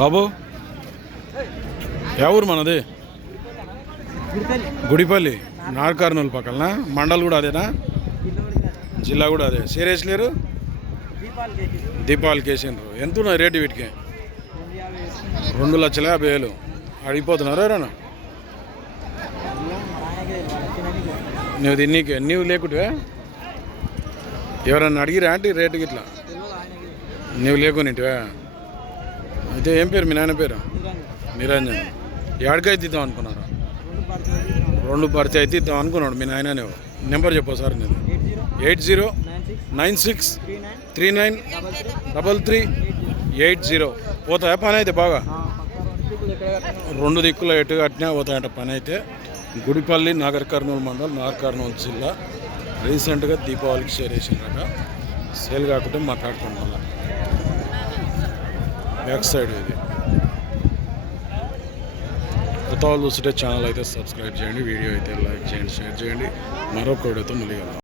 బాబు? ఏ ఊరు మనది? గుడిపల్లి. నార్కర్నూలు పక్కన మండల్ కూడా అదేనా? జిల్లా కూడా అదే. సీరియస్ లేరు దీపాలు కేసిండ్రు. ఎంత ఉన్నాయి రేటు వీటికి? రెండు లక్షల యాభై వేలు. అడిగిపోతున్నారు ఎవరైనా? నువ్వు నీకు నీవు లేకుంటే? ఎవరన్నా అడిగిరా అంటే రేటు గిట్లా? నువ్వు లేకునిటివా? అయితే ఏం పేరు? మీ నాయన పేరు? నిరంజన్. ఎక్కడికైతే ఇద్దాం అనుకున్నారు? రెండు పరిచయం అయితే ఇద్దాం అనుకున్నాడు. మీ నాయన నెంబర్ చెప్పు సార్ నేను eight zero nine six three nine double three eight zero. పోతాయా? పని అయితే బాగా? రెండు దిక్కుల ఎటు కట్టినా పోతాయంట పని అయితే. గుడిపల్లి నాగర్ కర్నూలు మండల్ నాగర్ కర్నూలు జిల్లా. రీసెంట్గా దీపావళికి షేర్ చేసిందట సేల్ కాకుండా మాట్లాడుకుంటున్నాం బ్యాక్ సైడ్ ఇది. కొత్త వాళ్ళు చూస్తుంటే ఛానల్ అయితే సబ్స్క్రైబ్ చేయండి వీడియో అయితే లైక్ చేయండి షేర్ చేయండి. మరొక వీడియోతో మళ్ళీ